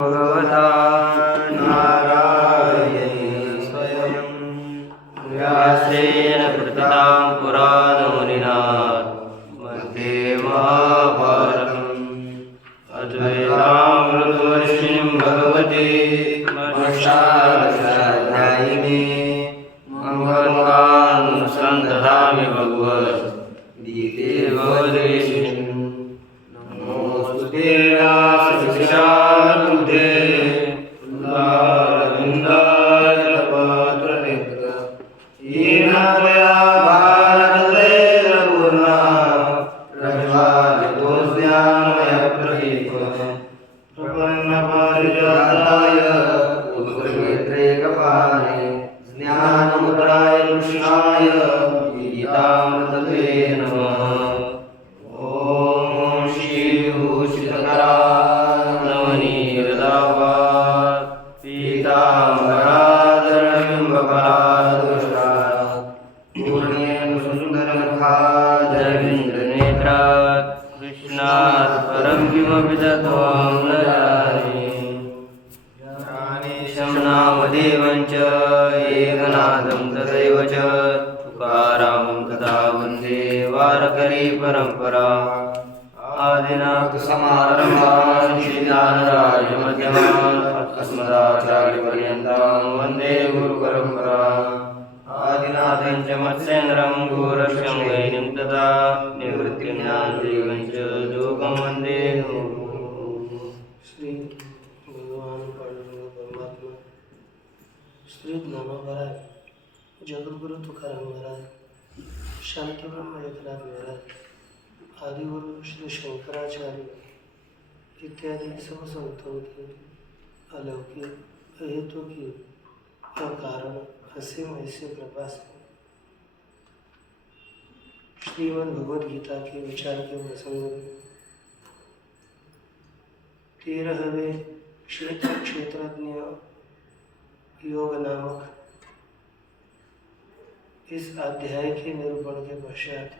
भगवता नारायणेन स्वयं व्यासेन प्रतितां पुराणमुनिना मध्ये महाभारतम् अद्वैतामृतवर्षिणीं भगवती मशालशाध्यायिनी मङ्गलानुसन्दधामि भगवद्गीते भगवद्वेषिणीं नमोऽस्तुते शिक्षारुदे उदारविन्दायपात्रनेत्र येन त्वया भारततैलपूर्णा प्रज्वालितोऽस्म्यामयप्रदीपः प्रपन्नपारिजाताय पुत्रमित्रेकपाणे ज्ञानमुद्राय कृष्णाय गीतामृतये नमः। ॐ श्रीभूषितकरा नामदेवं च एकनाथं तथैव च तुकारां तथा वन्दे वारकरी परम्परा आदिनाथसमारम्भां श्रीज्ञानराजमध्यमाम् अस्मदाचार्यपर्यन्तां वन्दे गुरुपरम्पराम् आदिनाथं च मत्स्येन्द्रं घोरक्षं वैरिं तथा निवृत्तिज्ञानदेवं च लोकं वन्दे श्री भगवान परमात्मा श्री ज्ञानोबराय जगद्गुरु तुकाराम महाराज शांति ब्रह्म एकनाथ महाराज आदिगुरु श्री शंकराचार्य इत्यादि सब संतों की अलौकिक हेतु की कारण असीम ऐसे कृपा से श्रीमद् भगवद गीता के विचार के प्रसंग में 13वें क्षेत्रज्ञ योग नामक इस अध्याय के निरूपण के पश्चात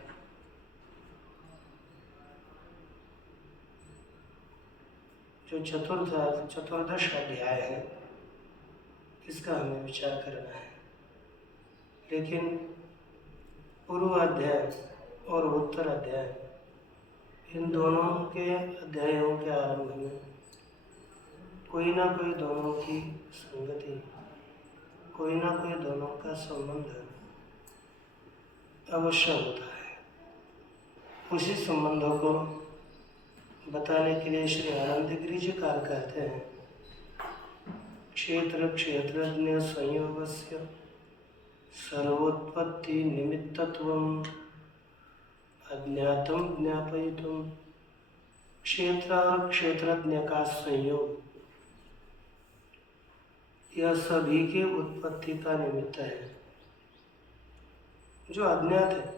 जो चतुर्दश अध्याय है इसका हमें विचार करना है। लेकिन पूर्व अध्याय और उत्तर अध्याय इन दोनों के अध्यायों के आरंभ में कोई ना कोई दोनों की संगति, कोई ना कोई दोनों का संबंध अवश्य होता है। उसी संबंधों को बताने के लिए श्री आनंदगिरी जी कार कहते हैं क्षेत्र क्षेत्रज्ञ संयोगस्य सर्वोत्पत्ति निमित्तत्वम् अज्ञातम ज्ञापयितुम क्षेत्र और क्षेत्रज्ञ का संयोग यह सभी के उत्पत्ति का निमित्त है। जो अज्ञात है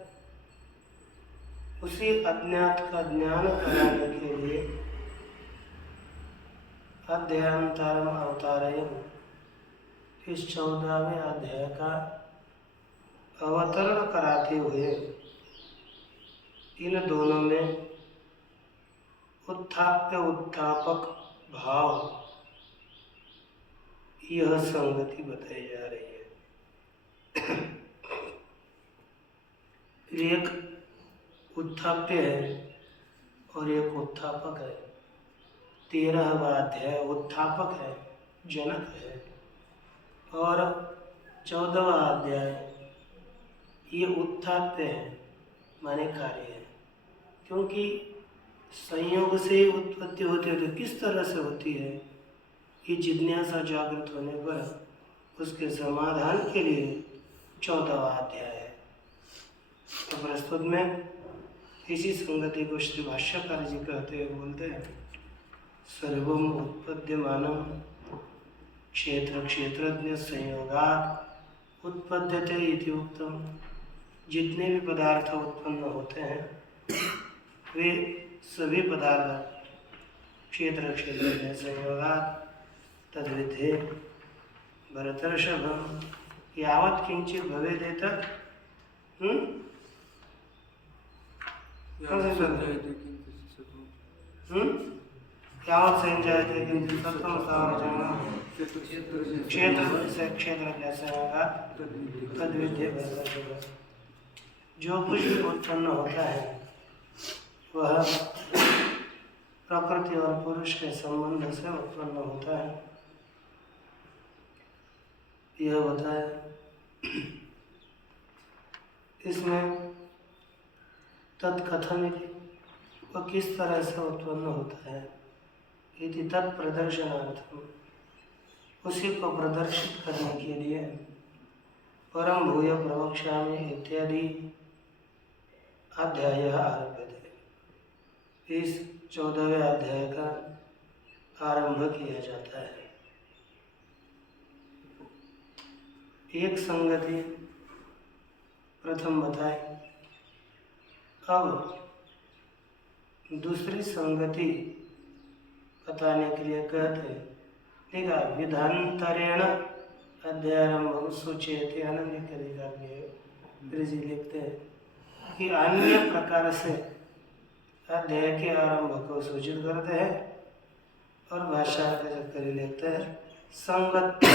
उसी अज्ञात का ज्ञान कराने के लिए अध्यायांतरम अवतारयन् इस 14वें अध्याय का अवतरण कराते हुए इन दोनों में उत्थाप्य उत्थापक भाव यह संगति बताई जा रही है। एक उत्थाप्य है और एक उत्थापक है। 13वां अध्याय उत्थापक है, जनक है, और 14वां अध्याय ये उत्थाप्य है, माने कार्य है। क्योंकि संयोग से उत्पत्ति होती है तो किस तरह से होती है, ये जिज्ञासा जागृत होने पर उसके समाधान के लिए 14वां अध्याय है। तो प्रस्तुत में इसी संगति को श्री भाष्यकार जी कहते हुए बोलते हैं सर्वम उत्पद्यमानम क्षेत्र क्षेत्रज्ञ संयोगात् उत्पद्यते इति उक्तम। जितने भी पदार्थ उत्पन्न होते हैं वे सभी पदार्थ क्षेत्र क्षेत्रज्ञ संयोगात् तद्विधे भरतर्षभं यावत् किंचित भवेदेतत् यावत् संजायते किंचित् तत्त्वं स्थावरजङ्गमं क्षेत्र से क्षेत्र जैसे होगा तद्विधि भरतर्षभ। जो कुछ भी उत्पन्न होता है वह प्रकृति और पुरुष के संबंध से उत्पन्न होता है, यह बताया। इसमें तत्कथमिति, वह किस तरह से उत्पन्न होता है, इति तत्प्रदर्शनार्थम, उसी को प्रदर्शित करने के लिए परम भूय प्रवक्ष्यामि इत्यादि अध्याय आरभ्यते। इस 14वें अध्याय का आरंभ किया जाता है। एक संगति प्रथम बताए, अब दूसरी संगति बताने के लिए कहते हैं, ठीक है, विधांतरेण अध्यारंभम सूचयते आनंद जी लिखते हैं कि अन्य प्रकार से अध्याय के आरंभ को सूचित करते हैं, और भाषा का चक्कर लिखते हैं संगति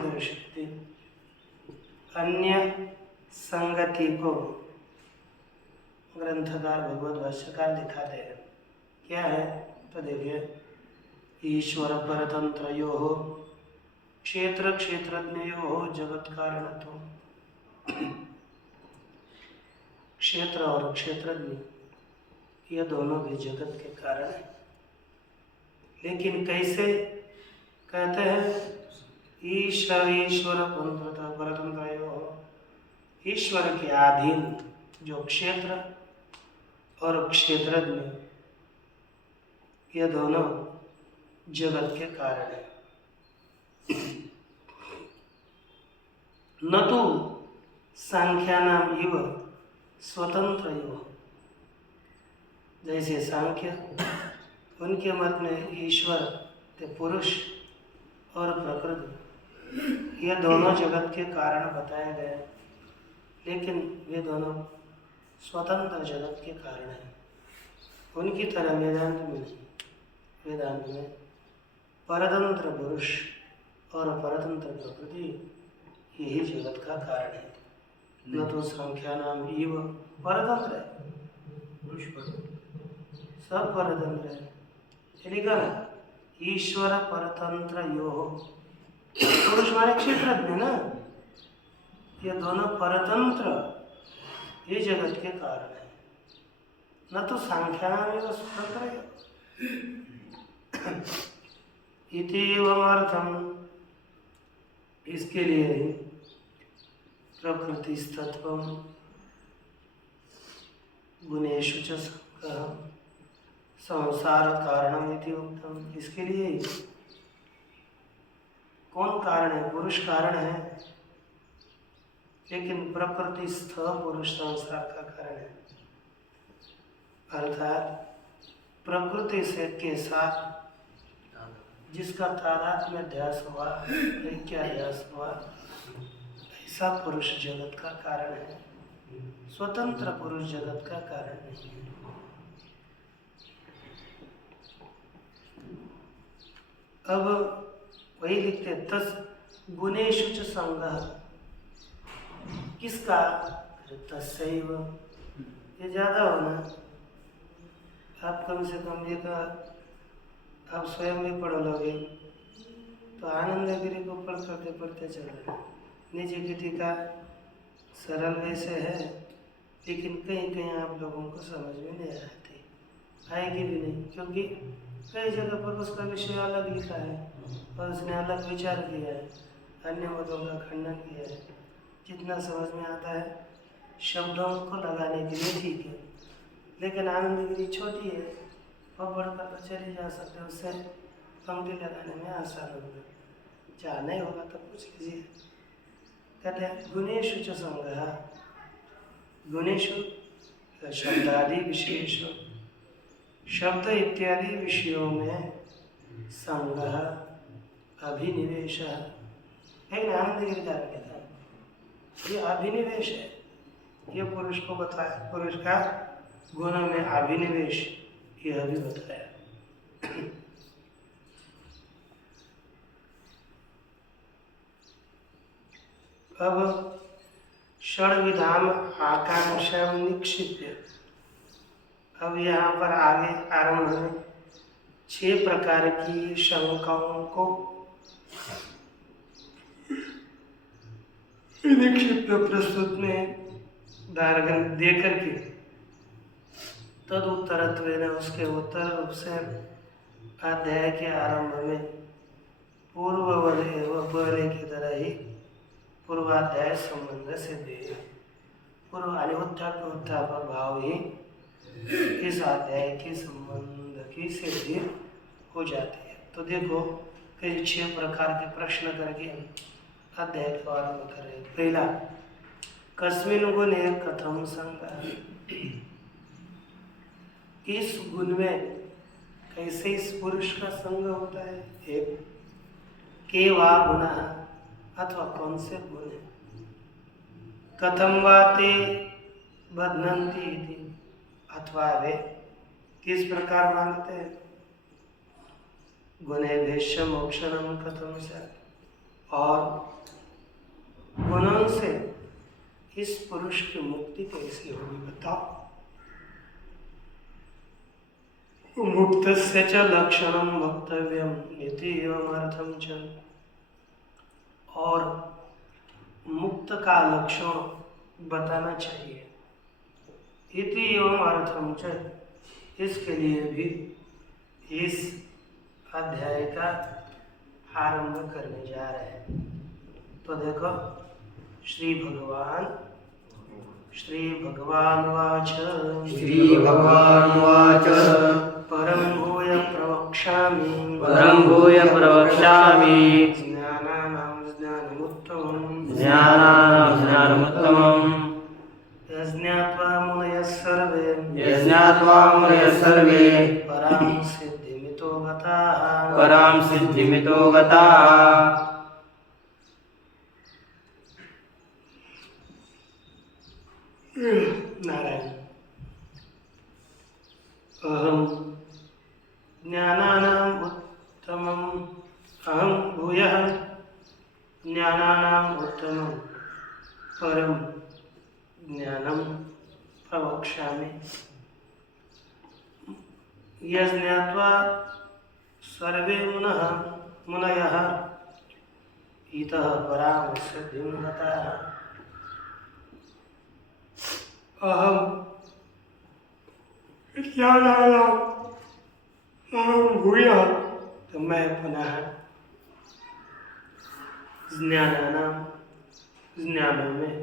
दर्शयति, अन्य संगति को ग्रंथकार भगवत भाष्यकार दिखाते हैं। क्या है तो देखिए, ईश्वर परतंत्रयोः क्षेत्र क्षेत्रज्ञयोः जगत कारणत्वम्। क्षेत्र और क्षेत्रज्ञ ये दोनों भी जगत के कारण हैं, लेकिन कैसे कहते हैं, ईश्वर परतंत्रयोः, ईश्वर के अधीन जो क्षेत्र और क्षेत्रज्ञ ये दोनों जगत के कारण है। न तो सांख्यानाम इव स्वतंत्रयोः, जैसे सांख्य उनके मत में ईश्वर के पुरुष और प्रकृति ये दोनों जगत के कारण बताए गए, लेकिन वे दोनों स्वतंत्र जगत के कारण हैं। उनकी तरह वेदांत में नहीं, वेदांत में परतंत्र पुरुष और परतंत्र प्रकृति यही जगत का कारण है। न तो संख्यानाम इव, परतंत्र है, पुरुष सब परतंत्र है। लिखा ना, ईश्वर परतंत्र योः, पुरुष माने क्षेत्रज्ञ ना, ये दोनों परतंत्र ये जगत के कारण है। न तो सांख्यानाम एवं स्वतंत्र इति एवमर्थम, इसके लिए प्रकृतिस्तत्वम गुणेषु च संगः संसार कारणम इति उक्तम। इसके लिए कौन कारण है? पुरुष कारण है, लेकिन प्रकृतिस्थ पुरुष संसार का कारण है। अर्थात प्रकृति से के साथ जिसका तादात्म्य ध्यास हुआ, ऐक्याध्यास हुआ, ऐसा पुरुष जगत का कारण है, स्वतंत्र पुरुष जगत का कारण नहीं है। अब वही लिखते, तस् गुणेषु च संगः, किसका? तस्सैव, ये ज्यादा होना। आप कम से कम ये का आप स्वयं भी पढ़ लोगे तो आनंदगिरी को पढ़ते पढ़ते चलो। निजी की टीका सरल वैसे है, लेकिन कहीं कहीं आप लोगों को समझ में नहीं आती, आएगी भी नहीं, क्योंकि कई जगह पर उसका विषय अलग लिखा है और उसने अलग विचार किया है, अन्य मतों का खंडन किया है। जितना समझ में आता है शब्दों को लगाने के लिए ठीक है, लेकिन आनंदगिरी छोटी है और बढ़कर तो चली जा सकते, उससे पंक्ति लगाने में आसान होगा। जहाँ नहीं होगा तो पूछ लीजिए। कहते हैं गुणेषु च संगः, गुणेषु शब्दादि विशेषु, शब्द इत्यादि विषयों में संगः अभिनिवेश है। आनंदगिरी का था, ये अभिनिवेश है, ये पुरुष को बताया, पुरुष का गुणों में अभिनिवेश यह भी बताया। अब षड्विधाम आकांक्षा निक्षिप्य, अब यहाँ पर आगे आरंभ में 6 प्रकार की शंकाओं को निक्षिप्त प्रस्तुत में दारगन दे करके तद उत्तरत्व ने उसके उत्तर रूप से अध्याय के आरंभ में पूर्ववले की तरह ही पूर्वाध्याय संबंध से दे पूर्व उत्थापक भाव ही इस अध्याय के संबंध की सिद्धि हो जाती है। तो देखो कई 6 प्रकार के प्रश्न करके अध्याय को आरंभ करें। पहला, कस्मिन गुणे कथम संग, इस गुण में कैसे इस पुरुष का संग होता है। एक, के वा गुण, अथवा कौन से गुण है। कथम वा ते बध्नन्ति इति, अथवा वे किस प्रकार मानते हैं। गुणे भेष्य मोक्षणम कथम से, और गुणों से इस पुरुष की मुक्ति कैसी होगी बताओ। मुक्तस्य च लक्षणं वक्तव्यम इति एवं अर्थम च, और मुक्त का लक्षण बताना चाहिए। इति एवं अर्थम च, इसके लिए भी इस अध्याय का आरंभ करने जा रहे हैं। तो देखो श्री भगवान वाच, श्री भगवान वाच, परम भूय प्रवक्ष्यामि, परम भूय प्रवक्ष्यामि, ज्ञानानां ज्ञानमुत्तमम्, ज्ञानानां ज्ञानमुत्तमम्, यज्ञात्वा मुनयः सर्वे, यज्ञात्वा मुनयः सर्वे, परां सिद्धिमितो गताः, परां सिद्धिमितो गताः। नारायण। अहम ज्ञानानाम् उत्तमम्, अहम भूयः ज्ञानानाम् उत्तमं परम ज्ञानं प्रवक्ष्यामि, यज्ञात्वा सर्वे मुनयः इतः परां सिद्धिं गताः। अहम ज्ञानानाम्, अहम भूयः, तो मैं पुनः ज्ञानानाम्, ज्ञानों में,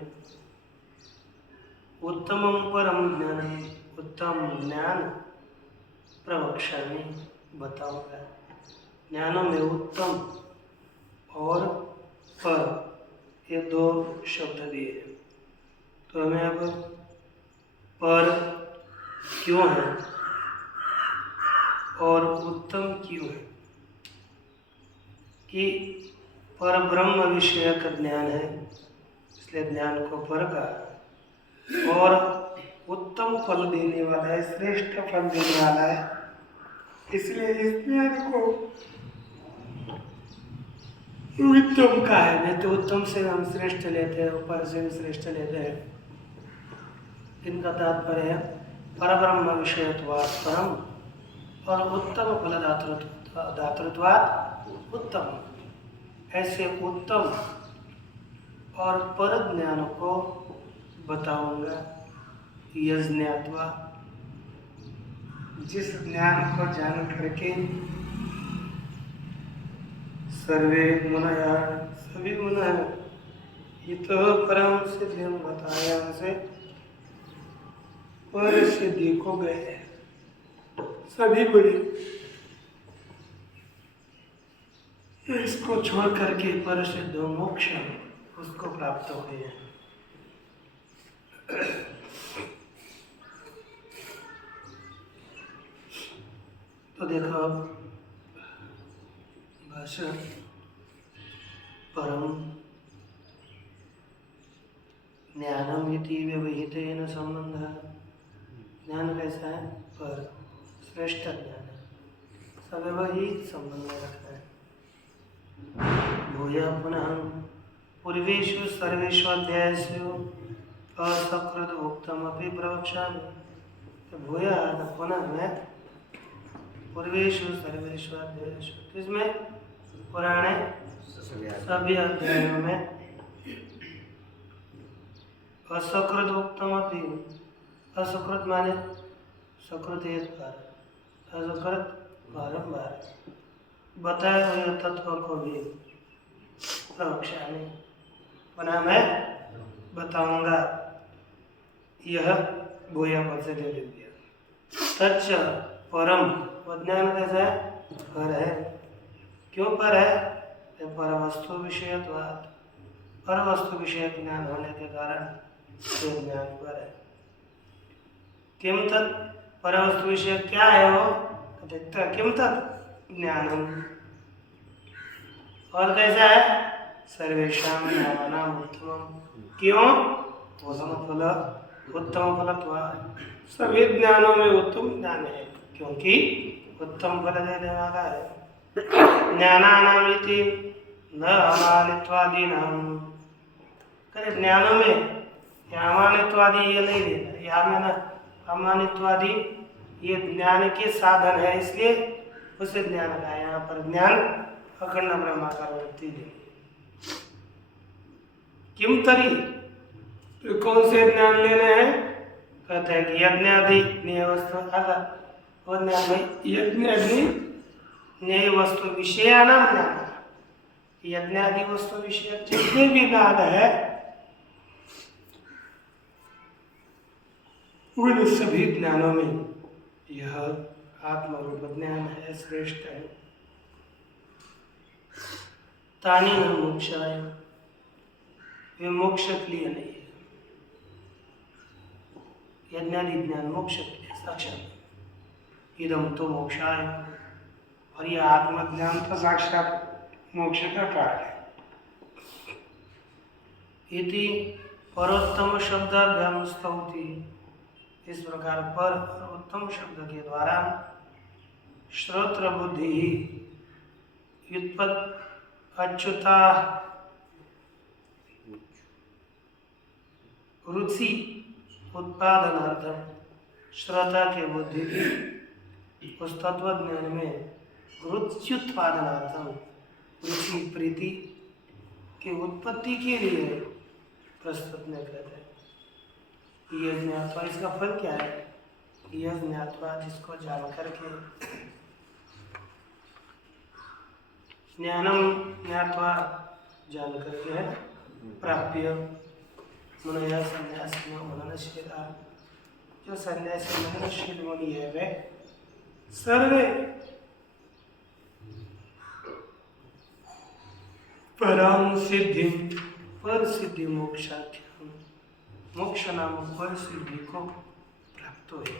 उत्तमं परम ज्ञानं, उत्तम ज्ञान प्रवक्ष्यामि, बताऊंगा। ज्ञानों में उत्तम और पर, ये 2 शब्द दिए हैं। तो हमें अब पर क्यों है और उत्तम क्यों है, कि पर ब्रह्म विषय का ज्ञान है, इसलिए ज्ञान को पर का, और उत्तम फल देने वाला है, श्रेष्ठ फल देने वाला है, इसलिए इस ज्ञान को उत्तम का है। नहीं तो उत्तम से हम श्रेष्ठ लेते हैं, ऊपर से भी श्रेष्ठ लेते हैं। इनका तात्पर्य है परब्रह्म विषयत्वात् परम, और उत्तम फल दातृत्वात् उत्तम। ऐसे उत्तम और पर ज्ञान को बताऊंगा। यज्ञात्वा, जिस ज्ञान को जान करके सर्वे मुनया, सभी मुनय इतः परम सिद्धिं बताया, से पर सिद्धि को गए सभी बड़े, इसको छोड़ करके पर सिद्ध मोक्ष उसको प्राप्त हुए हैं। तो देखो भाषा परम ज्ञानम इति व्यवहितेन संबंध। ज्ञान कैसा है, पर श्रेष्ठ ज्ञान है, सवयवहित संबंध रखता है। भूय पुनः पूर्वेषु सर्वेषु अध्यायेषु असकृत उक्तमपि प्रवक्ष्यामि। तो भूया पुनः मैं पूर्वेषु सर्वेषु अध्यायेषु, किसमें? पुराने सभी अध्यायों में असकृत उक्तमपि, असकृत माने सकृत एक बार, असकृत बारंबार बताए हुए तत्व को भी प्रवक्ष्यामि, पुनः मैं बताऊंगा। यह भूया पद से दे दिया। तच्च परम, वो ज्ञान कैसा है? पर है। क्यों पर है? पर वस्तु विषयत्वात्, पर वस्तु विषय ज्ञान होने के कारण ये ज्ञान पर है। किम तत् पर वस्तु विषय क्या है वो? किम तत् ज्ञानम। और कैसा है? सर्वेषां नामानां उत्तमम्। क्यों? उत्तम फलत्वात्, सभी ज्ञानों में उत्तम ज्ञान है, क्योंकि उत्तम फल देने वाला है। ज्ञानानाम् इति न अमानित्वादीनां, करे ज्ञानों में अमानित्वादी ये नहीं देना, यहाँ में ना अमानित्वादी ये ज्ञान के साधन है, इसलिए उसे ज्ञान का यहाँ पर ज्ञान अखंड ब्रह्माकार वृत्ति देनी। किम तरी, तो कौन से ज्ञान लेने हैं? कहते हैं कि यज्ञादि न्याय वस्तु आधा, और ज्ञान में यज्ञादि न्याय वस्तु विषयानाम ज्ञान, यज्ञादि वस्तु विषय जितने भी ज्ञान है उन सभी ज्ञानों में यह आत्मरूप ज्ञान है, श्रेष्ठ है। तानी न मोक्षाय, वे मोक्ष के लिए नहीं है। यज्ञादि ज्ञान मोक्ष के लिए साक्षात, इदम तो मोक्षाय, और यह आत्मज्ञान तो साक्षात मोक्ष का कारण है। इति परोत्तम शब्दाभ्याम स्तौति, इस प्रकार पर उत्तम शब्द के द्वारा श्रोत्र बुद्धि व्युत्पत्ति अच्युता रुचि उत्पादनार्थम, श्रोता के बुद्धि की उस तत्व ज्ञान में रुचि उत्पादनार्थम, रुचि प्रीति की उत्पत्ति के लिए प्रस्तुत न करते। यह ज्ञात्वा, इसका फल क्या है? यह ज्ञात्वा, जिसको जान करके, ज्ञानम ज्ञात्वा जान करके है, प्राप्य मुनया संन्यासी मननशीला, जो संन्यासी मननशील मुनि है वे सर्वे परम सिद्धि, पर सिद्धि मोक्षाख्याम, मोक्ष नाम पर सिद्धि को प्राप्त हुए।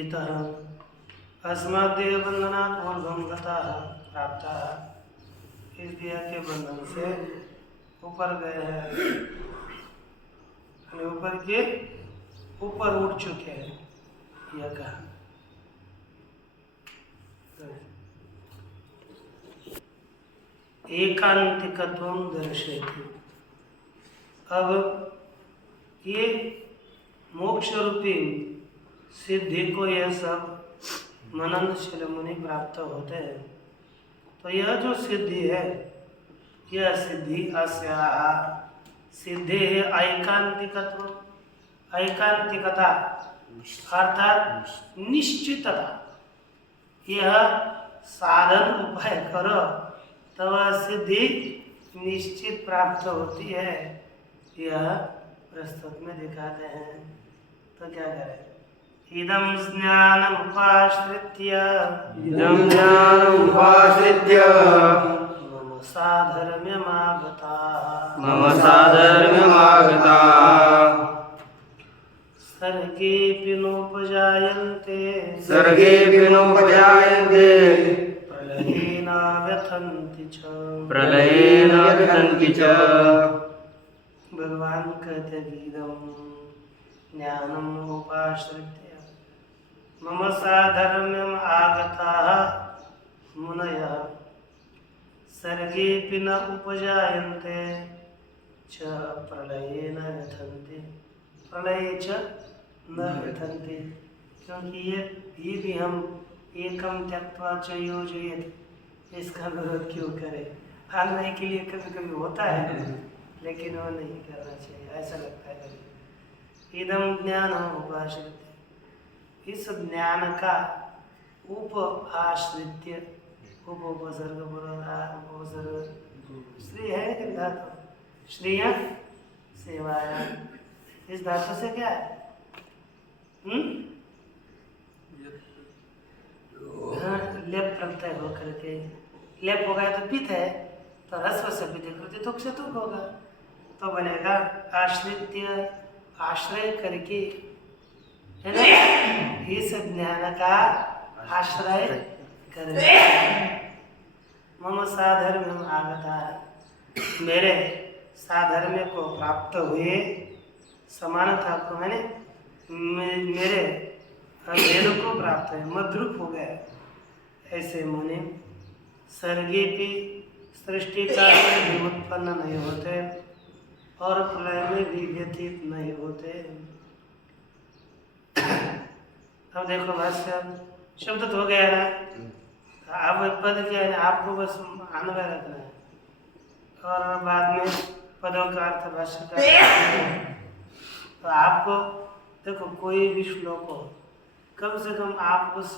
इतः अस्मादेव बंधनात् ऊर्ध्वं गताः प्राप्ताः, इस दिया के बंधन से ऊपर गए हैं, ऊपर के ऊपर उठ चुके हैं, यह कहा। एकांतिकत्वं दर्शयति, अब ये मोक्ष रूपी सिद्धि को यह सब मननशील मुनि प्राप्त होते हैं, तो यह जो सिद्धि है, यह सिद्धि अस्याः सिद्धि है ऐकांतिकत्व, ऐकांतिकता अर्थात निश्चितता। यह साधन उपाय करो तो वह सिद्धि निश्चित प्राप्त होती है, यह प्रस्तुत में दिखाते हैं। तो क्या करें? इदं ज्ञानमुपाश्रित्य, इदं ज्ञानमुपाश्रित्य मम साधर्म्यमागताः, मम साधर्म्यमागताः, सर्गेऽपि नोपजायन्ते, सर्गेऽपि नोपजायन्ते, प्रलयेन व्यथन्ति च, प्रलयेन व्यथन्ति च। भगवान कहते हैं कि इदं ज्ञानम उपाश्रित्य मम साधर्म्यम आगताः मुनयः सर्गेऽपि न उपजायन्ते च प्रलये न व्यथन्ते प्रलये च न व्यथन्ते। क्योंकि ये भी हम एकम त्यक्त्वा च योजयेत्, इसका विरोध क्यों करें। हारने के लिए कभी कभी होता है, लेकिन वो नहीं करना चाहिए, ऐसा लगता है कभी। इदम ज्ञानम उपाश्रित्य, इस ज्ञान का उप आश्रित्य, उपसर्ग उपसर्ग श्री है लेकिन धातु श्रेय सेवाया, इस धातु से क्या है? हाँ, लेप प्रत्यय हो करके, लेप हो गया तो पित है, तो रस्व से पित कृति तुक से तुक होगा, तो बनेगा आश्रित्य, आश्रय करके, है ना, इस ज्ञान का आश्रय करके। मम साधर्म्यम आगता, मेरे साधर्म्य को प्राप्त हुए, समानता को मैंने मेरे भेद को प्राप्त है, मद्रुप हो गए। ऐसे मुनि सर्गे की सृष्टि काल में भी उत्पन्न नहीं होते और प्रलय में भी व्यतीत नहीं होते। अब देखो भाष्य शब्द तो हो गया ना, अब पद क्या है, आपको बस अन्वय रखना है और बाद में पदों का अर्थ भाष्य का। तो आपको देखो कोई भी श्लोक हो, कम से कम आप उस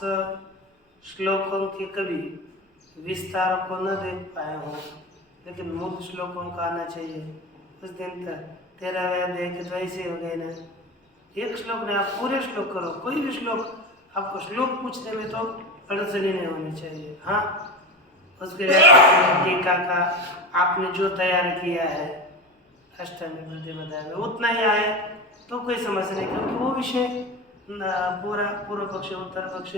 श्लोकों के कभी विस्तार को न देख पाए हो, लेकिन मूल श्लोकों का आना चाहिए। उस दिन तक 13वें अध्याय के तो ऐसे हो गए ना, एक श्लोक में आप पूरे श्लोक करो, कोई भी श्लोक आपको श्लोक पूछने में तो अड़चनी नहीं होनी चाहिए। हाँ, उसके टीका का आपने जो तैयार किया है अष्टमी प्रतिपदा में उतना ही आए तो कोई समस्या नहीं, क्योंकि वो विषय पूरा पूर्व पक्ष उत्तर पक्ष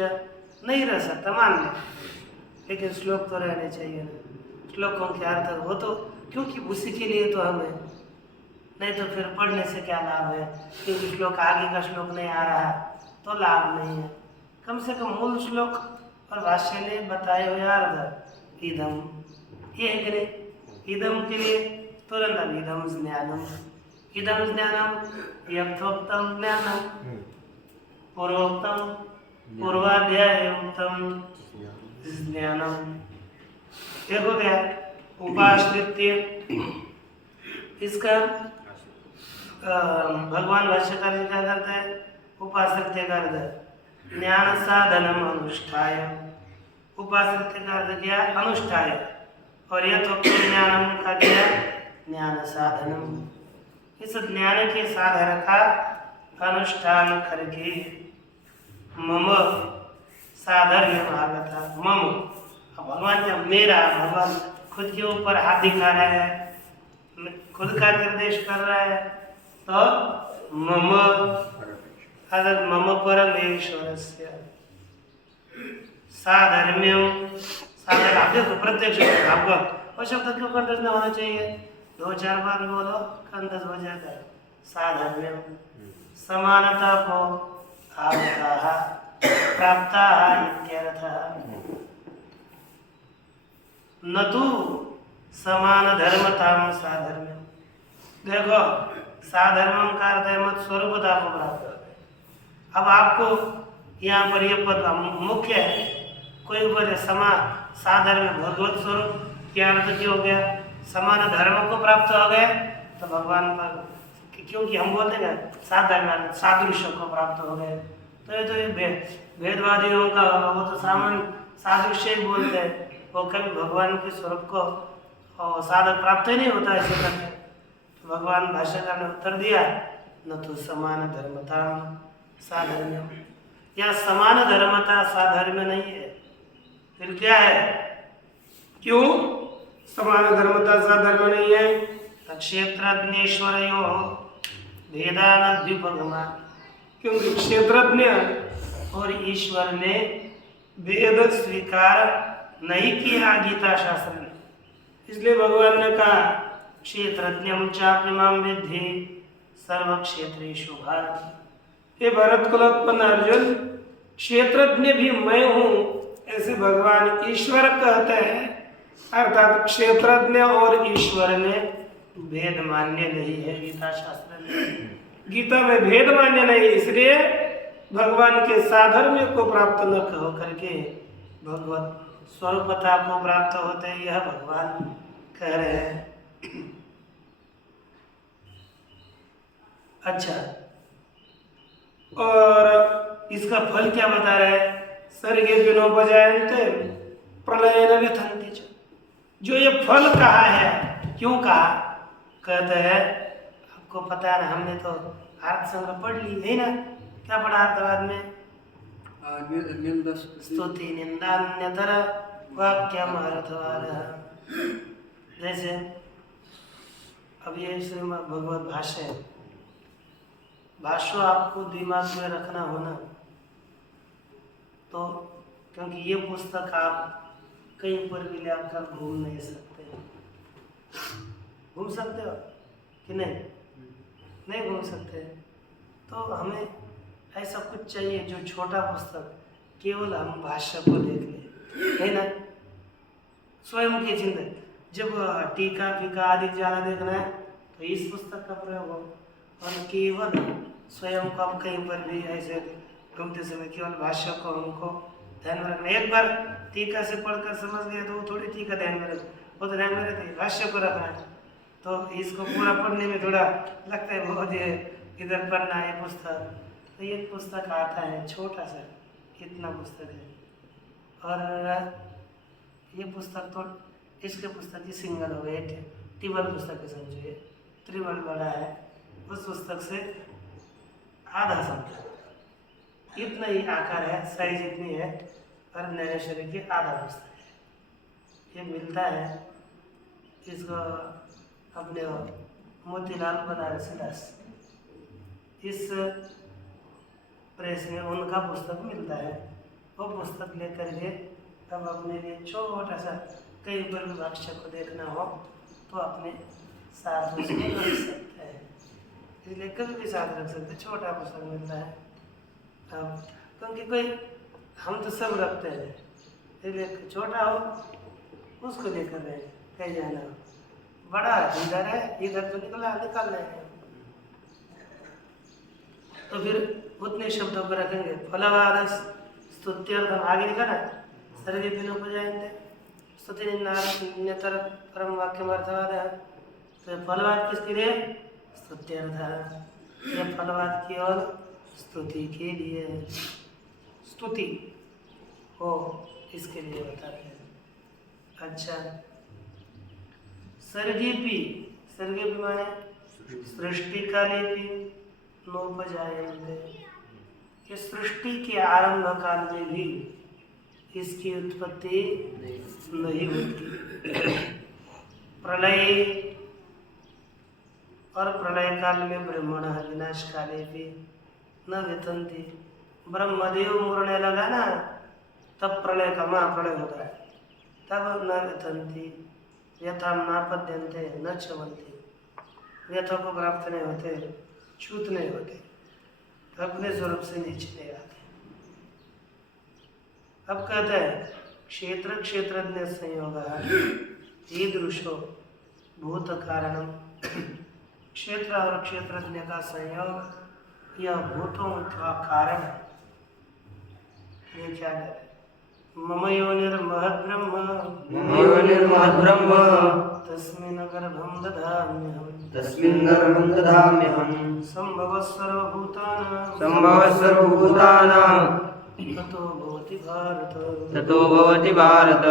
नहीं रह सकता मान लें, लेकिन श्लोक तो रहने चाहिए ना। श्लोकों के अर्थ हो तो, क्योंकि उसी के लिए तो हमें, नहीं तो फिर पढ़ने से क्या लाभ है, क्योंकि श्लोक आगे का श्लोक नहीं आ रहा तो लाभ नहीं है। कम से कम मूल श्लोक और भाष्य ने बताए हुए अर्थ इदम, ये है कि नहीं, इदम के लिए तुरंत अब इदम ज्ञानम, इदम ज्ञानम यथोक्तम ज्ञानम, पूर्वोक्तम पूर्वाध्याय उत्तम ज्ञानम, ये हो गया उपाश्रित्य। इसका भगवान भाष्यकार जी क्या करते हैं, उपाश्रित्य का अर्थ ज्ञान साधनम अनुष्ठाय, उपाश्रित्य का अर्थ क्या, अनुष्ठाय, और यह तो ज्ञानम का क्या, ज्ञान साधनम, इस ज्ञान के साधन का अनुष्ठान करके मम साधर्म्य आगता, मम, भगवान क्या, मेरा, भगवान खुद के ऊपर हाथ दिखा रहा है, खुद का निर्देश कर रहा है, तो मम, अगर मम परमेश्वरस्य साधर्म्यम, साधर्म आप देखो प्रत्यक्ष आपको वो शब्द क्यों कंठस्थ न होना चाहिए, 2-4 बार बोलो कंठस्थ हो जाता है। साधर्म्यम, समानता को आगता प्राप्ता इत्यर्थः, न तो समान धर्मताम साधर्म्यम। देखो साधर्मम का अर्थ है मत स्वरूपता को प्राप्त होता है। अब आपको यहाँ पर यह पद मुख्य है, कोई बोले समा साधर्म्य भगवत स्वरूप, क्या अर्थ क्यों हो गया, समान धर्म को प्राप्त हो गए तो भगवान पर, क्योंकि हम बोलते हैं साधर्म सादृश्य को प्राप्त हो गए, तो ये भेदवादियों का वो तो सामान्य सादृश्य ही बोलते हैं, वो कभी भगवान के स्वरूप को साधक प्राप्त ही नहीं होता ऐसे करके। तो भगवान भाष्यकार ने उत्तर दिया न तो समान धर्मता साधर्म्य, या समान धर्मता साधर्म्य नहीं है, फिर क्या है, क्यों समान धर्मता साधर्म्य नहीं है, क्षेत्रज्ञेश्वरयो भेदानद्युपगमा, क्योंकि क्षेत्रज्ञ और ईश्वर ने भेद स्वीकार नहीं किया गीता शास्त्र ने, इसलिए भगवान ने कहा क्षेत्रज्ञम चाप्यमां विद्धि सर्व क्षेत्रेषु भारत, हे भरत कुलोत्पन्न अर्जुन, क्षेत्रज्ञ भी मैं हूँ, ऐसे भगवान ईश्वर कहते हैं, अर्थात क्षेत्रज्ञ और ईश्वर में भेद मान्य नहीं है गीता शास्त्र में। गीता में भेद मान्य नहीं, इसलिए भगवान के साधर्म्य को प्राप्त न हो करके भगवत स्वरूपता को प्राप्त होते हैं, यह भगवान कह रहे हैं। अच्छा, और इसका फल क्या बता रहे हैं? सर्गे विनोपजायन्ते प्रलयेन व्यथन्ति च। जो ये फल कहा है, क्यों कहा? कहते हैं आपको पता है ना, हमने तो अर्थ संग्रह पढ़ ली है ना। क्या पढ़ा अर्थवाद में? स्तुति निंदान्यतर वाक्यम अर्थवाद। जैसे अब ये श्रीमद् भगवत भाष्य है, भाष्य आपको दिमाग में रखना होना, तो क्योंकि ये पुस्तक आप कहीं पर भी लेकर घूम नहीं सकते। घूम सकते हो कि नहीं? नहीं घूम सकते। तो हमें ऐसा कुछ चाहिए जो छोटा पुस्तक केवल हम भाष्य को देख लें, है ना। स्वयं की चिंतन, जब टीका फीका आदि ज़्यादा देखना है तो इस पुस्तक का प्रयोग हो, और केवल स्वयं को हम कहीं पर भी ऐसे घूमते समय केवल भाष्य को हमको ध्यान में रखना। एक बार टीका से पढ़कर समझ गए तो वो थोड़ी टीका ध्यान में रख, वो तो ध्यान में रहती है, भाष्य को रखना है। तो इसको पूरा पढ़ने में थोड़ा लगता है बहुत ये इधर पढ़ना है पुस्तक। तो ये पुस्तक आता है छोटा सा, इतना पुस्तक है, और ये पुस्तक तो इसके पुस्तक की सिंगल हो गए, टिबल पुस्तक है समझिए, त्रिबल बड़ा है, उस पुस्तक से आधा समझो, इतना ही आकार है, साइज इतनी है, और नैनेश्वरी की आधा पुस्तक है। ये मिलता है, इसको अपने मोतीलाल बनारसी दास, इस प्रेस में उनका पुस्तक मिलता है। वो पुस्तक लेकर के तब अपने लिए छोटा सा कहीं पर भी भाष्य को देखना हो तो अपने साथ उसको रख सकते हैं, इसलिए कभी भी साथ रख सकते, छोटा पुस्तक मिलता है। अब क्योंकि कोई हम तो सब रखते हैं, इसलिए छोटा हो उसको लेकर रहे कहीं जाना हो, बड़ा इधर है, इधर तो निकाल रहे हैं, तो फिर उतने शब्दों को रखेंगे। फलवाद स्तुत्यर्थम आगे लिखा ना, सर्गे विनोपजायन्ते स्तुति निन्दान्यतर परम वाक्यम अर्थवाद है। तो फलवाद किसके लिए? स्तुत्यर्थ। यह फलवाद केवल स्तुति के लिए, स्तुति हो इसके लिए बताते हैं। अच्छा, सर्गेपि, सर्गेपि माने सृष्टि काले भी नोपजायन्ते, कि सृष्टि के आरंभ काल में भी इसकी उत्पत्ति नहीं होती। प्रलय और प्रलय काल में ब्रह्मणः विनाश काले भी न वितंती। ब्रह्मदेव मरने लगा ना, तब प्रलय का महाप्रलय होता है, तब न वितंती यथा नापद्यन्ते न चवंती, व्यथा को प्राप्त नहीं होते, छूत नहीं होते, अपने स्वरूप से नीचे नहीं आते। अब कहते हैं क्षेत्र क्षेत्रज्ञ संयोग ईदृशो भूत कारणम, क्षेत्र और क्षेत्रज्ञ का संयोग यह भूतों का कारण है। ये क्या है? मम योनिर्महद् ब्रह्म, मम योनिर्महद् ब्रह्म, तस्मिन् गर्भं दधाम्यहम्, तस्मिन् गर्भं दधाम्यहम्, संभवः सर्वभूतानां, संभवः सर्वभूतानां, ततो भवति भारत, ततो भवति भारत।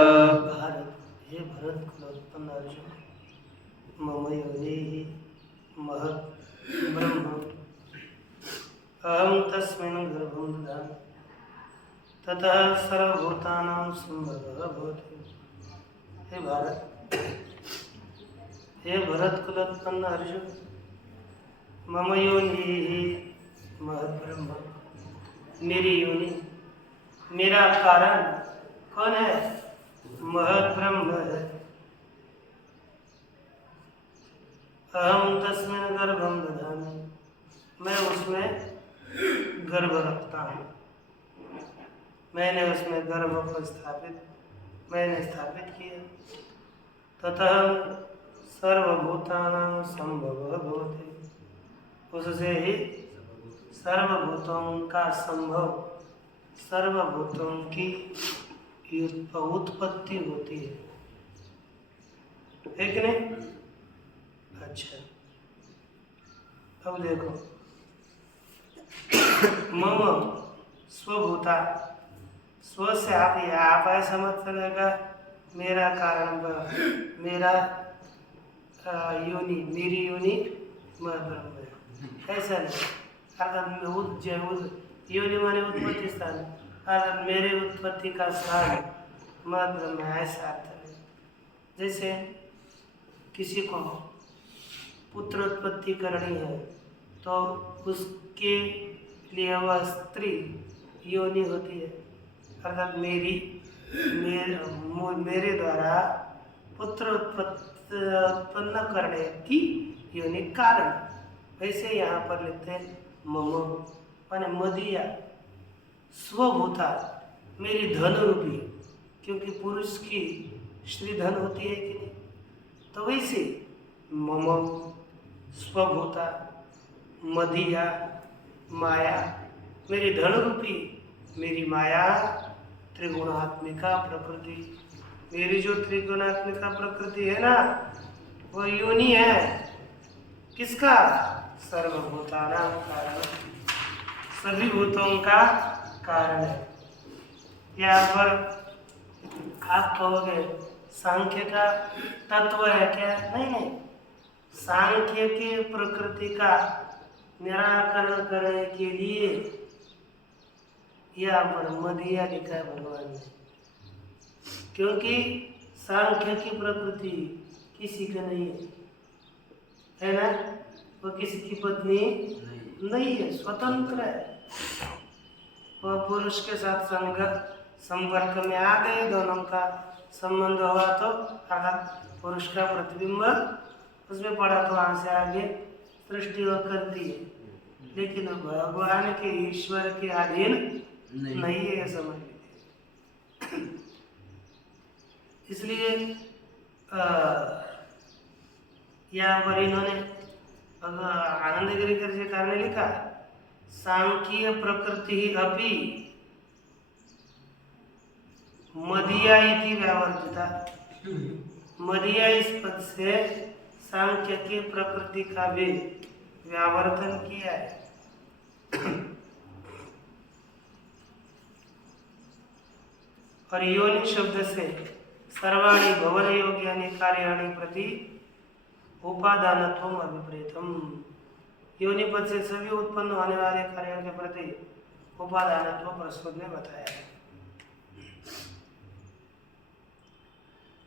भारत, हे भरत कुलोत्पन्न अर्जुन, मम योनिः महद् ब्रह्म, अहं तस्मिन् गर्भं दधामि, ततः सर्वभूतानां संभवः भवति। हे भारत, हे भरत कुलोत्पन्न अर्जुन, मम योनिः महद् ब्रह्म, मेरी योनि, मेरा कारण कौन है? महद् ब्रह्म है। अहम तस्मिन् गर्भं दधामि, मैं उसमें गर्भ रखता हूँ, मैंने उसमें गर्भ को स्थापित, मैंने स्थापित किया। ततः सर्वभूतानां संभवः भवति, उससे ही सर्वभूतों का संभव, सर्वभूतों की उत्पत्ति होती है कि नहीं? अच्छा, अब देखो, मम स्वभूता, स्व से आप ऐसा मत चलेगा मेरा कारण, मेरा योनि, मेरी योनि मैं ब्रह्म है, ऐसा नहीं। अर्थात योनि माने उत्पत्ति स्थान, अर्थात मेरे उत्पत्ति का स्थान मैं ब्रह्म है, ऐसा अर्थ है। जैसे किसी को पुत्र उत्पत्ति करनी है तो उसके लिए वह स्त्री योनि होती है, अर्थात मेरे द्वारा पुत्र उत्पन्न करने की योनि कारण। वैसे यहाँ पर लिखते हैं मम माने मदिया स्वभूता, मेरी धन रूपी, क्योंकि पुरुष की स्त्री धन होती है कि नहीं, तो वैसे मम स्वभूता मदिया माया, मेरी धन रूपी मेरी माया त्रिगुणात्मिका प्रकृति, मेरी जो त्रिगुणात्मिका प्रकृति है ना, वो योनि है किसका? सर्वभूतानां कारण, सभी भूतों का कारण है। यहाँ पर आप कहोगे सांख्य का तत्व है क्या? नहीं, सांख्य के प्रकृति का निराकरण करने के लिए यहाँ पर मदिया लिखा है भगवान ने, क्योंकि सांख्य की प्रकृति किसी का नहीं है ना, वो किसी की पत्नी नहीं है, स्वतंत्र है। वह पुरुष के साथ संपर्क में आ गए, दोनों का संबंध हुआ तो अर्थात पुरुष का प्रतिबिंब उसमें पड़ा तो वहां से आगे सृष्टि वो करती है, लेकिन भगवान के ईश्वर के अधीन नहीं है, ये समझ लीजिए। इसलिए यहाँ पर इन्होंने आनंद गिरिकर जी ने लिखा सांख्य प्रकृति अपि मदिया इति व्यावर्तिता, मदिया इस पद से सांख्य की प्रकृति का भी व्यावर्तन किया है। और योनि शब्द से सर्वाणि भवन योग्यानि कार्याणि प्रति उपादानत्वम अभिप्रेतम, योनि पद से सभी उत्पन्न होने वाले कार्यों के प्रति उपादानत्व प्रस्तुत ने बताया है।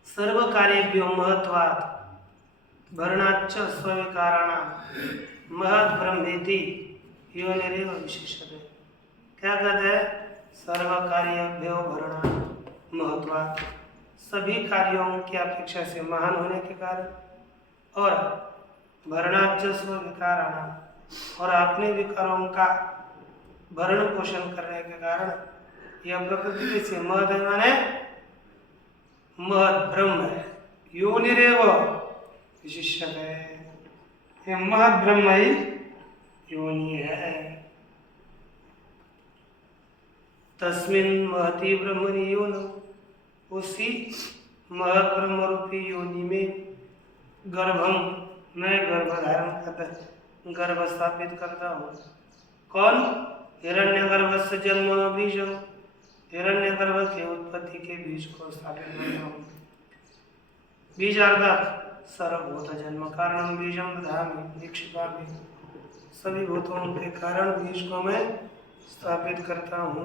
सर्व कार्येभ्यो महत्वात् भरणाच्च स्विकाराणां महत् ब्रह्मेति योनिरेव विशिष्यते। क्या कहते हैं? सर्व कार्येभ्यो भरणा महत्वात्, सभी कार्यों की अपेक्षा से महान होने के कारण, और भरणाच्च स्विकाराणां, और अपने विकारों का भरण पोषण करने के कारण यह प्रकृति से महत् है, माने महत् ब्रह्म है। योनिरेव विशिष्यते, ये महत् ब्रह्म ही योनि है। तस्मिन् महति ब्रह्मणि योनौ, उसी महत् ब्रह्म रूपी योनि में गर्भम, मैं गर्भ धारण करता, गर्भ स्थापित करता हूँ। कौन? हिरण्यगर्भ से जन्म बीजम, हिरण्यगर्भ के उत्पत्ति के बीज को स्थापित करता हूँ। बीज अर्थात सर्वभूत जन्म कारण बीजम दधामि निक्षिपामि, सभी भूतों के कारण बीज को मैं स्थापित करता हूँ।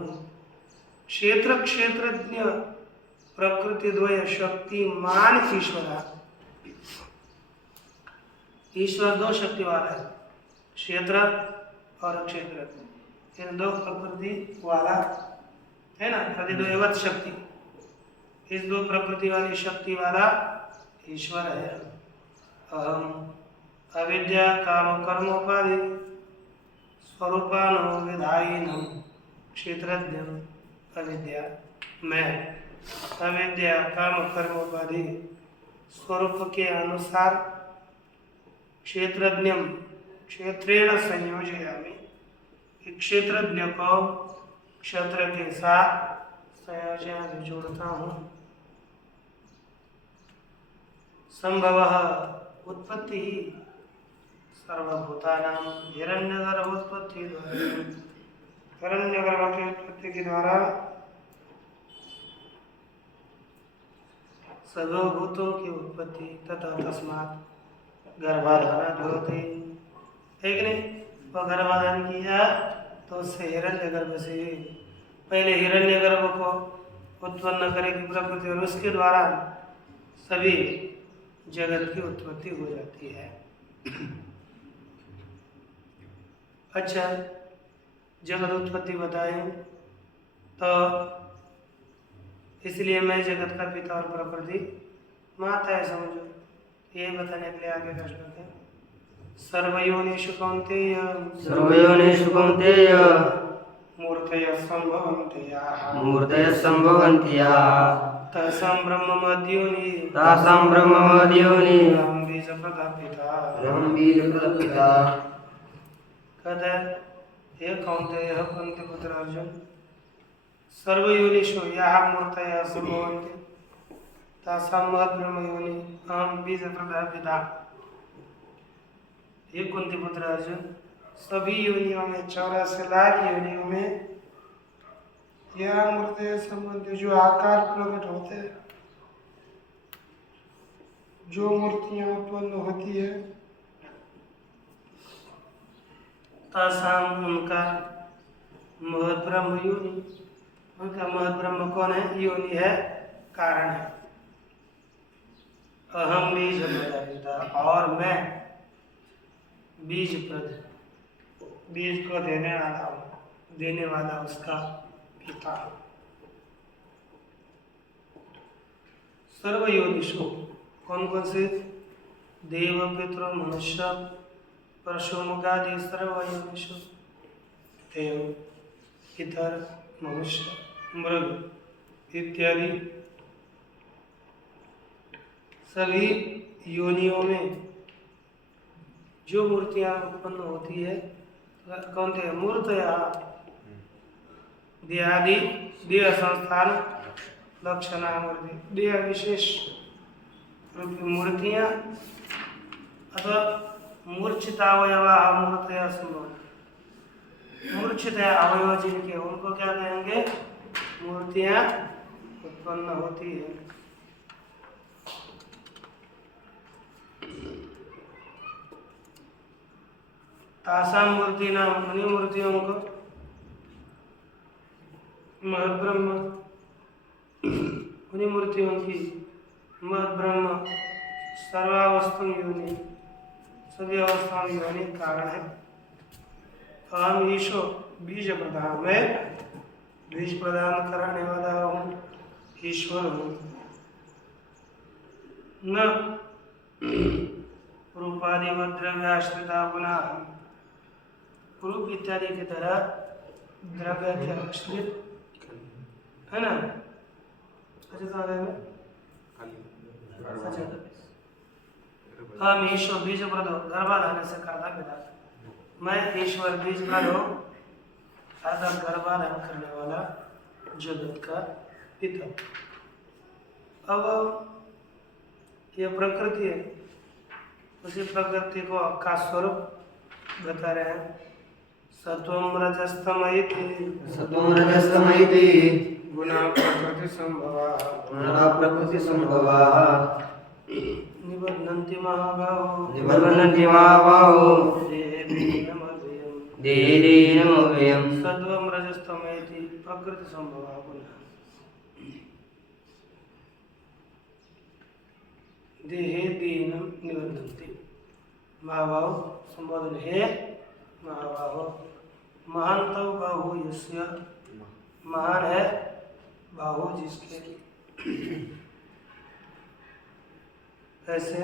क्षेत्र क्षेत्रज्ञ प्रकृति द्वय शक्तिमान ईश्वर, ईश्वर दो शक्ति वाला है, क्षेत्र और क्षेत्र, इन दो प्रकृति वाला है ना, प्रतिद्वयवत शक्ति, इस दो प्रकृति वाली शक्ति वाला ईश्वर है। अहम अविद्या काम कर्मोपाधि स्वरूपानो विधायिनम क्षेत्रज्ञम अविद्या, मैं अविद्या काम कर्मोपाधि स्वरूप के अनुसार क्षेत्रेण संयोजयामि, क्षेत्रज्ञ को क्षेत्र के साथ संयोजन जोड़ता हूँ। संभव उत्पत्ति ही सर्वभूतानां हिरण्यगर्भोत्पत्ति द्वारा, हिरण्यगर्भ की उत्पत्ति के द्वारा सर्वभूतों की उत्पत्ति तथा तस्मात् गर्भाधान होते है कि नहीं। वह गर्भाधान किया तो उससे हिरण्यगर्भ से पहले हिरण्यगर्भ को उत्पन्न करेगी प्रकृति और उसके द्वारा सभी जगत की उत्पत्ति हो जाती है। अच्छा, जगत उत्पत्ति बताए तो इसलिए मैं जगत का पिता और प्रकृति माता है, समझो। ये बताने के लिए आगे का श्लोक है। सर्वयोनिषु कौन्तेय सर्वयोनिषु कौन्तेय मूर्तयः सम्भवन्त्यः मूर्तयः सम्भवन्त्यः तासां ब्रह्ममद्योनि तासां ब्रह्ममद्योनि अहं बीजप्रदः पिता। अहं बीजप्रदः पिता। कहते हे कौन्तेय, कुंती पुत्र अर्जुन, सर्वयोनिषु याः मूर्तयः सम्भवन्ति तासां ब्रह्मयोनि अहं बीजप्रदः पिता। हे कुंती पुत्र अर्जुन, सभी योनियों में 84 लाख योनियों में यह मूर्ति संबंधी जो आकार प्रकट होते हैं, जो मूर्तियां उत्पन्न होती है, तासाम उनका महद ब्रह्म योनि, उनका महद ब्रह्म कौन है? योनि है, कारण है। अहम बीज प्रदा, और मैं बीज प्रद, बीज को देने वाला उसका पिता। सर्वयोनिषु कौन कौन से? देव पितृ मनुष्य परशुमुखादि सर्वयोनिषु, देव पितर मनुष्य मृग इत्यादि सभी योनियों में जो मूर्तियां उत्पन्न होती है कौन थे? मूर्तया देहादि देह संस्थान लक्षणामूर्ति, देह विशेष रूपी मूर्तियां अथवा मूर्छितावयवा मूर्तया संभव। मूर्छित अवयव जिनके, उनको क्या कहेंगे? मूर्तियां उत्पन्न होती है। तासाम मूर्ति नाम, उन्हीं मूर्तियों को महद ब्रह्म, उन्हीं मूर्तियों की महद ब्रह्म सर्वावस्था योनि, सभी अवस्थाओं में योनि कारण है। अहम ईशो बीज प्रदान, मैं बीज प्रदान कराने वाला हूँ, ईश्वर हूँ। न रूपादि व द्रव्याश्रिता पुनः, रूप इत्यादि की तरह द्रव्य के आश्रित है ना। अच्छा हम ईश्वर बीज प्रद हो, गर्भाधान से करता पिता, मैं ईश्वर बीज प्रद हो अर्थात गर्भाधान करने वाला जगत का पिता। अब यह प्रकृति है, उसी प्रकृति को का स्वरूप बता रहे हैं। सत्वम रजस्तम इति, सत्वं रजस्तम इति गुणा प्रकृति संभवा, गुणा प्रकृति संभवाः निबध्नन्ति महाबाहो, निबध्नन्ति महाबाहो देहे दीनमव्ययम्, देहे दीनमव्ययम्। सत्वम रजस्तम इति प्रकृति संभवा गुणा, देहे दीनम निबध्नन्ति। महाबाहो संबोधन है, महाबाहो महानतो बाहु यस्य, महान है बाहु जिसके। ऐसे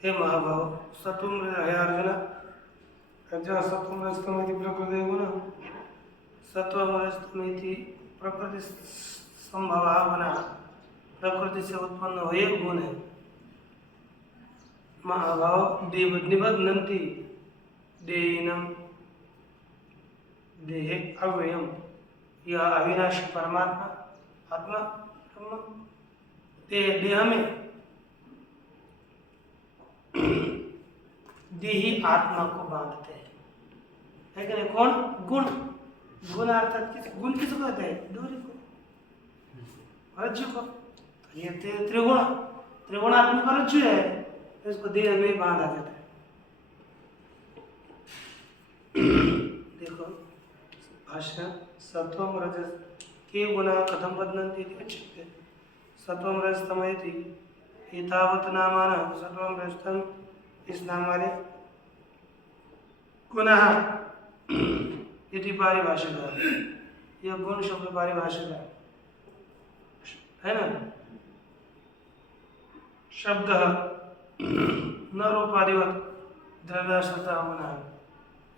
हे महाबाहो, सत्वम है अर्जुन, सत्वम रजतम प्रकृति गुण, सत्वम रजतम प्रकृति संभवा गुणा, प्रकृति से उत्पन्न हुए गुण है। महाभाव निबध्नन्ति देहिनम देहे अव्ययम, यह अविनाशी परमात्मा आत्मा ब्रह्म देह में देही आत्मा को बांधते हैं, है कि नहीं? कौन? गुण। गुण अर्थात गुण किसको कहते हैं? डोरी को, रज्जु को। ये त्रिगुणात्मक रज्जु है, इसको देह में बांधा जाता है। देखो भाष्य, सत्वम रजस के गुणा कथम बध्नन्ति इति उच्यते। सत्वम रजस्तमयति एतावत् नामानः सत्वम रजतम, इस नाम वाले गुणः इति पारिभाषिकः, यह गुण शब्द पारिभाषिक है ना। शब्द न रूपादिवत द्रव्याश्रित होना है,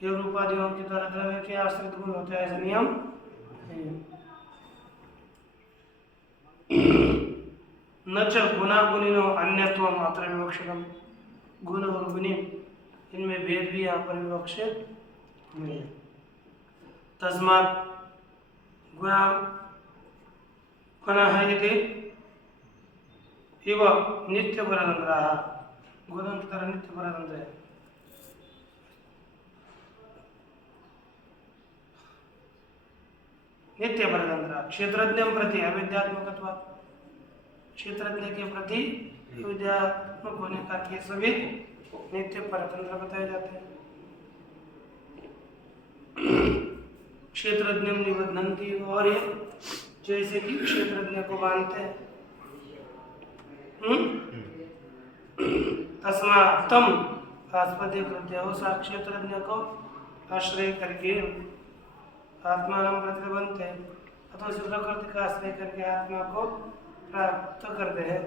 ये रूपादियों की तरह द्रव्य के आश्रित गुण होते हैं, ऐसा नियम है। न च गुणा गुणिनो अन्यत्वम अत्र विवक्षितम, गुण और गुणी इनमें भेद भी यहाँ पर विवक्षित नहीं है। तस्मात् गुणा गुणः इति इव नित्य परतंत्रः, गुणों की तरह नित्य परतंत्र है। नित्य परतंत्र क्षेत्रज्ञ प्रति अविद्यात्मकत्वात्, क्षेत्रज्ञ के प्रति विद्यात्मक होने का ये सभी नित्य परतंत्र बताए जाते हैं। क्षेत्रज्ञ निबध्नन्ति, और ये जैसे कि क्षेत्रज्ञ को बांधते हैं। तस्मात् तम आस्पदे कृत्य हो, सा क्षेत्रज्ञ को आश्रय करके आत्मा प्रति बनते हैं, अथवा इस प्रकृति का आश्रय करके आत्मा को प्राप्त करते हैं।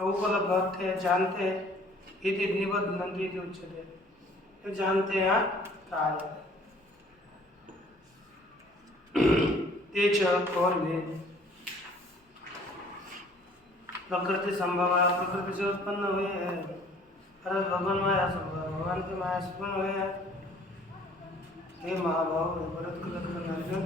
उपलब्ध है, जानते हैं, इति निबध्नन्ति इति उच्यते, तो जानते हैं कहा जाता है। तेज और वे प्रकृति संभव है, प्रकृति से उत्पन्न हुए हैं, अर्थात भगवान माया संभव, भगवान की माया से उत्पन्न हुए हैं। हे महाभाव भरत को लक्षण अर्जुन,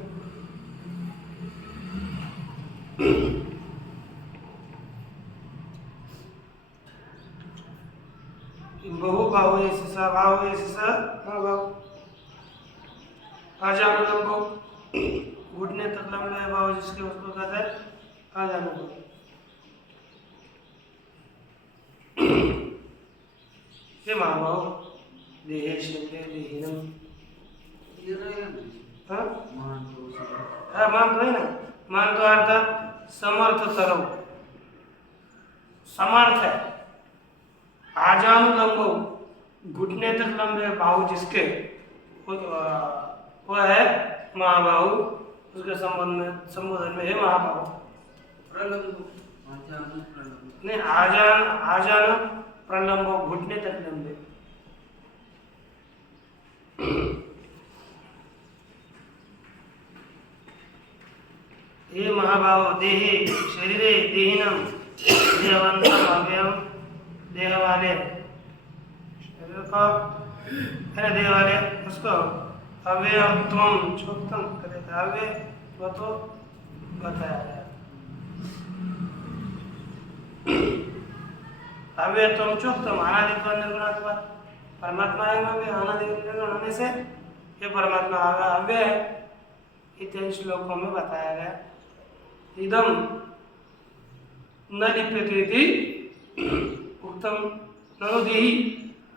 बहु भाव ऐसा भाव ऐसा महाभाव, आजान लंबो, घुटने तक लंबे भाव जिसके उसको कहते हैं आजान लंबो। हे महाभाव देहे शरीरे देहिनम, मान तो है ना, मान तो अर्थात समर्थ तरव, समर्थ है। आजानुलंबो, घुटने तक लंबे बाहु जिसके, वो है महाबाहु, उसके संबोधन में है महाबाहु। नहीं, आजान प्रलंबो, घुटने तक लंबे। ये महाबाहु देहे शरीरे देहिनम, देहवंतम अव्ययम, देह वाले शरीर को है ना, देह वाले उसको अव्ययत्वम चोक्तम कहते, अव्यय तो बताया गया। अव्ययत्वम चोक्तम अनादित्व निर्गुणात्मा, परमात्मा में अनादि निर्गुण होने से ये परमात्मा अव्यय है, इत्यादि श्लोकों में बताया गया। इदम न लिप्यते इति उत्तम ननु देही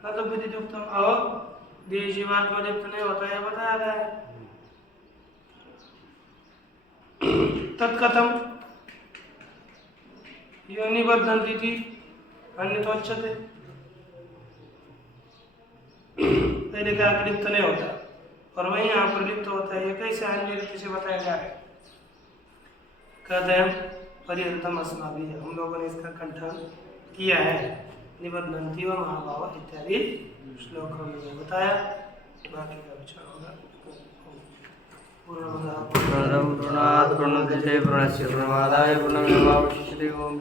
न लिप्यते उत्तम, और देह जीवात्मा लिप्त नहीं होता है, बताया गया है। तत्कथम यो निबध्नन्ति इति अन्यतोच्यते, पहले कहा कि लिप्त नहीं होता और वहीं यहाँ पर लिप्त होता है, ये कैसे अन्य रीति से बताया जा रहा है? कहते हैं परिहृतम अस्माभिः, हम लोगों ने इसका कंठन किया है। निबध्नन्ति व महाभाव इत्यादि श्लोकों में बताया, बाकी का विचार होगा। पूर्णमदः पूर्णोदते पूर्णस्य पूर्णमादाय पूर्णमेवावशिष्यते। ओम